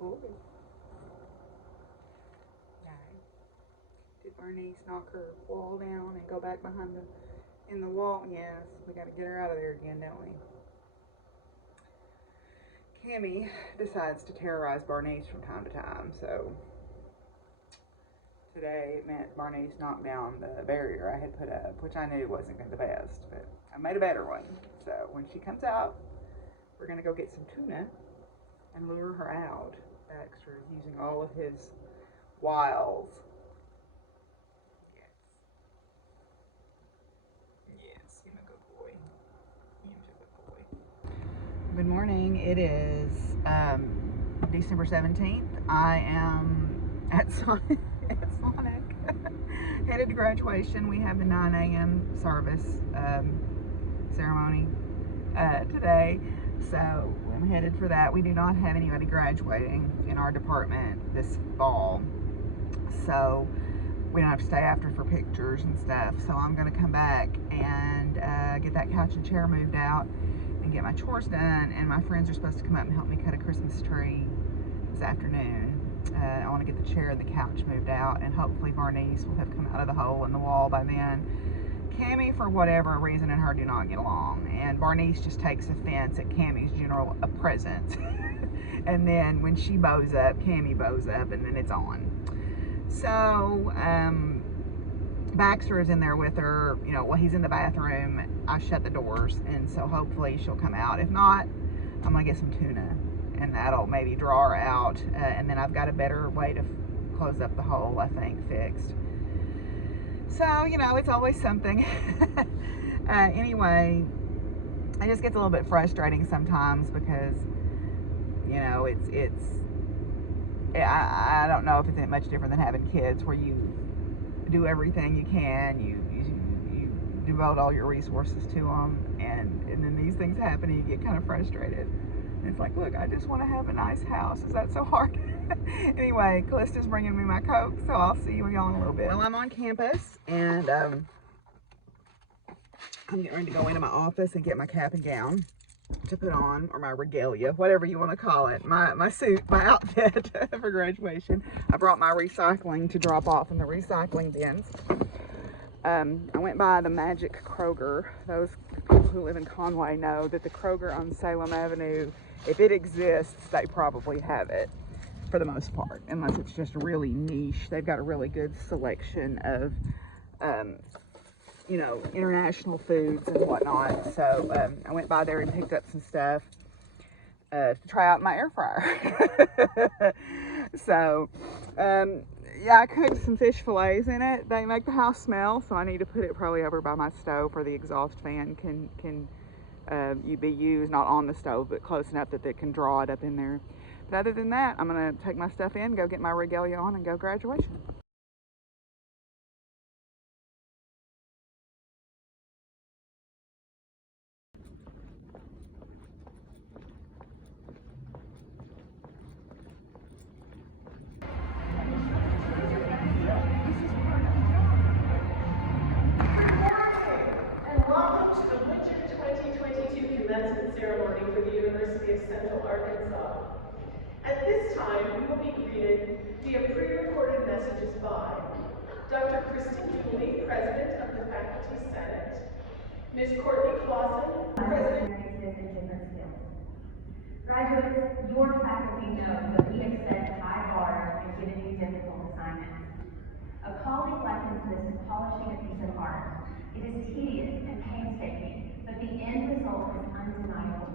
boy. Did Bernice knock her wall down and go back behind in the wall? Yes, we got to get her out of there again, don't we? Cammy decides to terrorize Bernice from time to time, so today it meant Bernice knocked down the barrier I had put up, which I knew wasn't the best, but I made a better one. So when she comes out, we're going to go get some tuna and lure her out. Baxter's using all of his wiles. Yes, you're a good boy. You're a good boy. Good morning. It is December 17th. I am at Sonic, headed to graduation. We have the 9 a.m. service ceremony today. So I'm headed for that. We do not have anybody graduating in our department this fall, so we don't have to stay after for pictures and stuff. So I'm going to come back and get that couch and chair moved out and get my chores done. And my friends are supposed to come up and help me cut a Christmas tree this afternoon. I want to get the chair and the couch moved out, and hopefully Bernice will have come out of the hole in the wall by then. Cammy, for whatever reason, and her do not get along, and Bernice just takes offense at Cammy's general presence. And then when she bows up, Cammy bows up, and then it's on. So Baxter is in there with her. You know, while he's in the bathroom, I shut the doors, and so hopefully she'll come out. If not, I'm gonna get some tuna, and that'll maybe draw her out. And then I've got a better way to close up the hole, I think, fixed. So, you know, it's always something. Anyway, it just gets a little bit frustrating sometimes because, you know, I don't know if it's much different than having kids, where you do everything you can, you devote all your resources to them, and then these things happen and you get kind of frustrated. And it's like, look, I just want to have a nice house. Is that so hard? Anyway, Callista's bringing me my Coke, so I'll see you all in a little bit. Well, I'm on campus, and I'm getting ready to go into my office and get my cap and gown to put on, or my regalia, whatever you want to call it, my suit, my outfit for graduation. I brought my recycling to drop off in the recycling bins. I went by the Magic Kroger. Those people who live in Conway know that the Kroger on Salem Avenue, if it exists, they probably have it for the most part, unless it's just really niche. They've got a really good selection of, you know, international foods and whatnot. So I went by there and picked up some stuff to try out my air fryer. So, yeah, I cooked some fish fillets in it. They make the house smell, so I need to put it probably over by my stove where the exhaust fan can be used, not on the stove, but close enough that it can draw it up in there. But other than that, I'm going to take my stuff in, go get my regalia on, and go graduation. Ceremony for the University of Central Arkansas. At this time, we will be greeted via pre-recorded messages by Dr. Kristen Dooley, President of the Faculty Senate, Ms. Courtney Clausen, President and different skills. Graduates, your faculty know that we have set high bars and given you difficult assignments. A colleague likens this to polishing a piece of art. It is tedious and painstaking, but the end result is undeniable.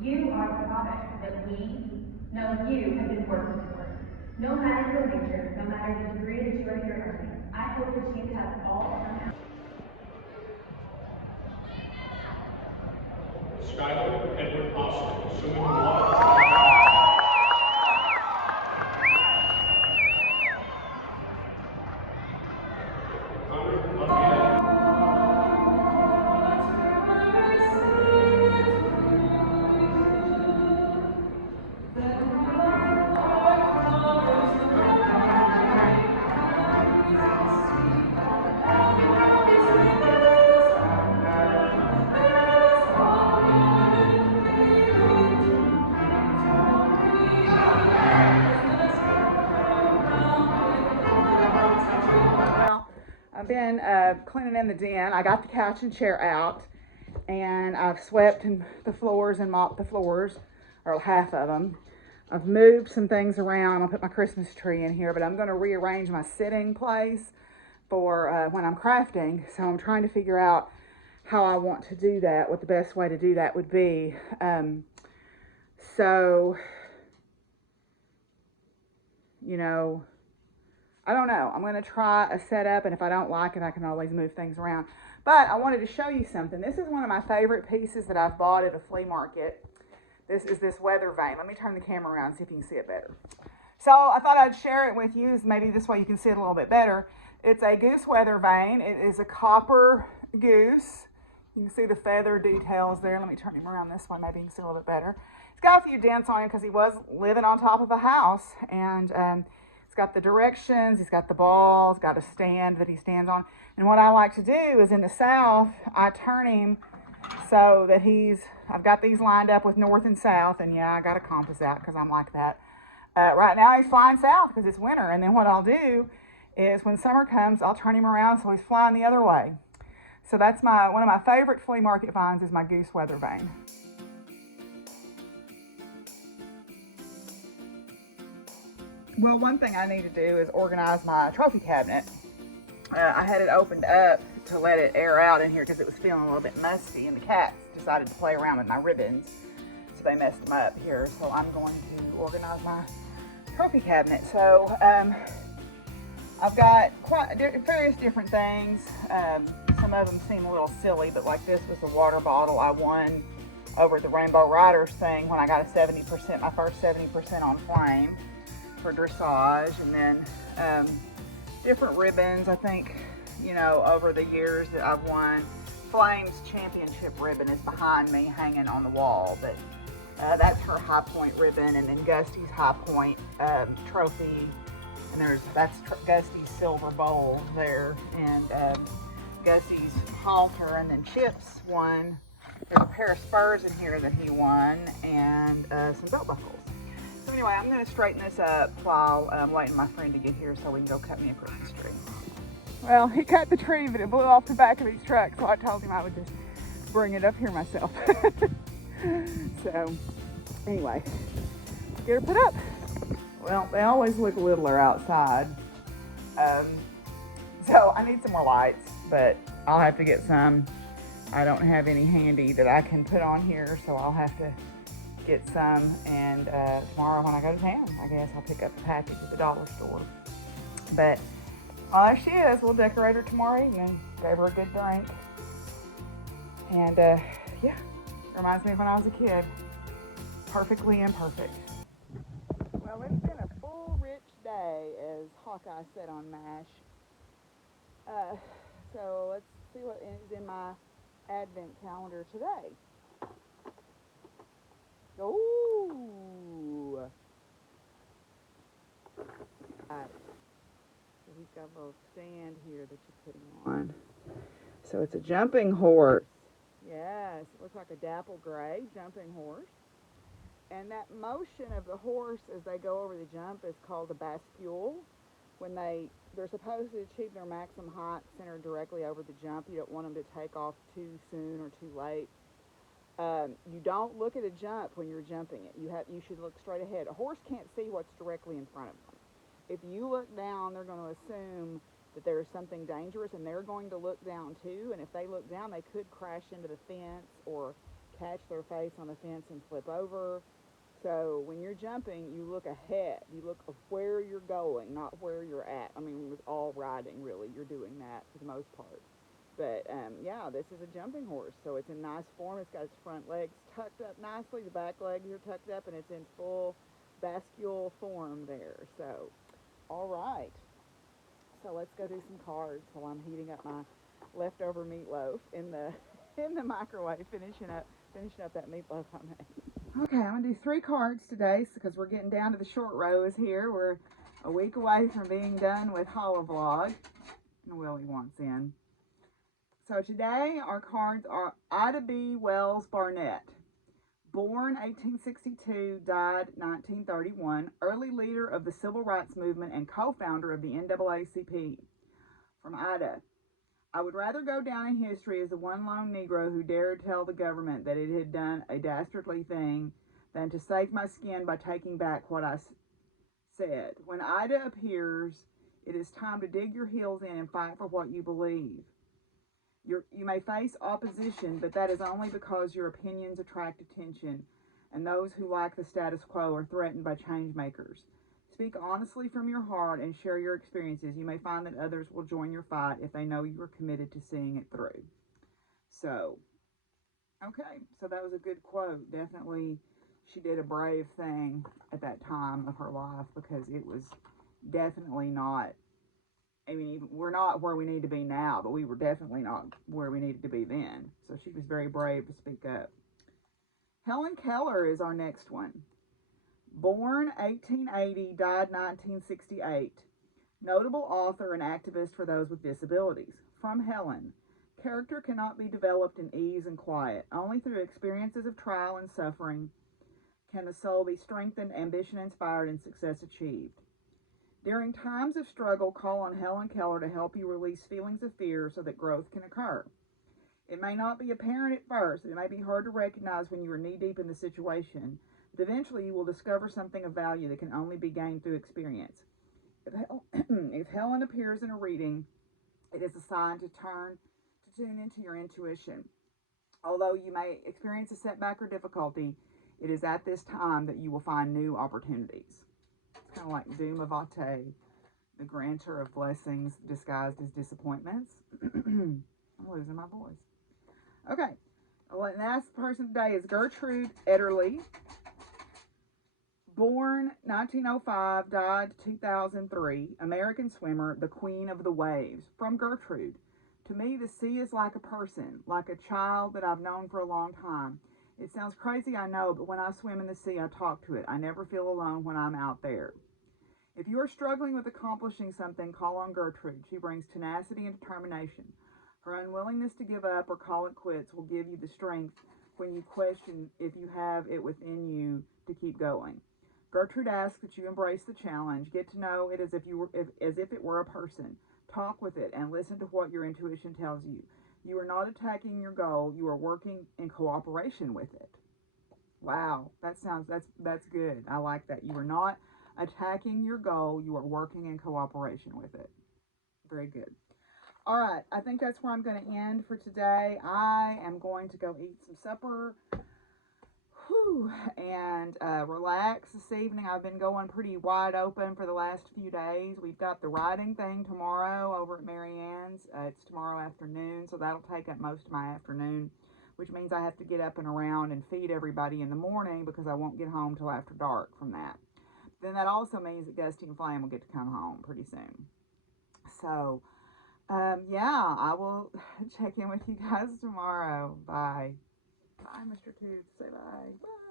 You are the product that we know you have been working toward. No matter your major, no matter the degree that you are here earning, I hope that you have all come out. Skylar Edward Austin, swimming in water. cleaning in the den. I got the couch and chair out, and I've swept the floors and mopped the floors, or half of them. I've moved some things around. I'll put my Christmas tree in here, but I'm going to rearrange my sitting place for when I'm crafting. So I'm trying to figure out how I want to do that, what the best way to do that would be. So, you know, I don't know. I'm going to try a setup, and if I don't like it, I can always move things around. But I wanted to show you something. This is one of my favorite pieces that I've bought at a flea market. This is this weather vane. Let me turn the camera around and see if you can see it better. So I thought I'd share it with you. Maybe this way you can see it a little bit better. It's a goose weather vane. It is a copper goose. You can see the feather details there. Let me turn him around this way. Maybe you can see a little bit better. It's got a few dents on him because he was living on top of a house. And it's got the directions. He's got the ball. It's got a stand that he stands on. And what I like to do is in the south, I turn him so that I've got these lined up with north and south. And yeah, I got a compass out because I'm like that. Right now he's flying south because it's winter. And then what I'll do is when summer comes, I'll turn him around so he's flying the other way. So that's one of my favorite flea market finds is my goose weather vane. Well, one thing I need to do is organize my trophy cabinet. I had it opened up to let it air out in here because it was feeling a little bit musty, and the cats decided to play around with my ribbons, so they messed them up here. So I'm going to organize my trophy cabinet. So I've got various different things. Some of them seem a little silly, but like this was a water bottle I won over at the Rainbow Riders thing when I got my first 70% on flame for dressage. And then different ribbons. I think, you know, over the years that I've won, Flame's championship ribbon is behind me hanging on the wall, but that's her High Point ribbon, and then Gusty's High Point trophy, and that's Gusty's silver bowl there, and Gusty's halter, and then Chip's won. There's a pair of spurs in here that he won, and some belt buckles. So anyway, I'm going to straighten this up while I'm waiting my friend to get here so we can go cut me a Christmas tree. Well, he cut the tree, but it blew off the back of his truck, so I told him I would just bring it up here myself. So anyway, get her put up. Well, they always look littler outside. So I need some more lights, but I'll have to get some. I don't have any handy that I can put on here, so I'll have to get some. And tomorrow when I go to town, I guess I'll pick up a package at the dollar store. But well, there she is. We'll decorate her tomorrow evening. Gave her a good drink. And yeah, reminds me of when I was a kid. Perfectly imperfect. Well, it's been a full, rich day, as Hawkeye said on MASH. So let's see what is in my advent calendar today. Ooh. So he's got a little stand here that you put him on. So it's a jumping horse. Yes, it looks like a dapple gray jumping horse. And that motion of the horse as they go over the jump is called a bascule. When they're supposed to achieve their maximum height centered directly over the jump. You don't want them to take off too soon or too late. You don't look at a jump when you're jumping it. You should look straight ahead. A horse can't see what's directly in front of them. If you look down, they're going to assume that there is something dangerous, and they're going to look down too. And if they look down, they could crash into the fence or catch their face on the fence and flip over. So when you're jumping, you look ahead. You look of where you're going, not where you're at. I mean, with all riding, really, you're doing that for the most part. But yeah, this is a jumping horse, so it's in nice form. It's got its front legs tucked up nicely. The back legs are tucked up, and it's in full bascule form there. So, all right. So let's go do some cards while I'm heating up my leftover meatloaf in the microwave, finishing up that meatloaf I made. Okay, I'm gonna do 3 cards today because we're getting down to the short rows here. We're a week away from being done with HoliVlog. And Willie wants in. So today our cards are Ida B. Wells Barnett. Born 1862, died 1931, early leader of the Civil Rights Movement and co-founder of the NAACP. From Ida, I would rather go down in history as the one lone Negro who dared tell the government that it had done a dastardly thing than to save my skin by taking back what I said. When Ida appears, it is time to dig your heels in and fight for what you believe. You may face opposition, but that is only because your opinions attract attention, and those who like the status quo are threatened by change makers. Speak honestly from your heart and share your experiences. You may find that others will join your fight if they know you are committed to seeing it through. So, okay, so that was a good quote. Definitely, she did a brave thing at that time of her life, because it was definitely not, I mean, we're not where we need to be now, but we were definitely not where we needed to be then. So she was very brave to speak up. Helen Keller is our next one. Born 1880, died 1968. Notable author and activist for those with disabilities. From Helen, character cannot be developed in ease and quiet. Only through experiences of trial and suffering can the soul be strengthened, ambition inspired, and success achieved. During times of struggle, call on Helen Keller to help you release feelings of fear so that growth can occur. It may not be apparent at first. It may be hard to recognize when you are knee-deep in the situation, but eventually you will discover something of value that can only be gained through experience. If Helen appears in a reading, it is a sign to tune into your intuition. Although you may experience a setback or difficulty, it is at this time that you will find new opportunities. It's kind of like Duma Vate, the granter of blessings disguised as disappointments. I'm losing my voice. Okay, the last person today is Gertrude Ederle. Born 1905, died 2003, American swimmer, the queen of the waves. From Gertrude, to me the sea is like a person, like a child that I've known for a long time. It sounds crazy, I know, but when I swim in the sea, I talk to it. I never feel alone when I'm out there. If you are struggling with accomplishing something, call on Gertrude. She brings tenacity and determination. Her unwillingness to give up or call it quits will give you the strength when you question if you have it within you to keep going. Gertrude asks that you embrace the challenge. Get to know it as if it were a person. Talk with it and listen to what your intuition tells you. You are not attacking your goal. You are working in cooperation with it. Wow, that's good. I like that. You are not attacking your goal. You are working in cooperation with it. Very good. All right, I think that's where I'm going to end for today. I am going to go eat some supper. And relax this evening. I've been going pretty wide open for the last few days. We've got the writing thing tomorrow over at Marianne's. It's tomorrow afternoon, so that'll take up most of my afternoon, which means I have to get up and around and feed everybody in the morning because I won't get home till after dark from that. Then that also means that Gusty and Flame will get to come home pretty soon. So, yeah, I will check in with you guys tomorrow. Bye. Bye, Mr. Tooth. Say bye. Bye.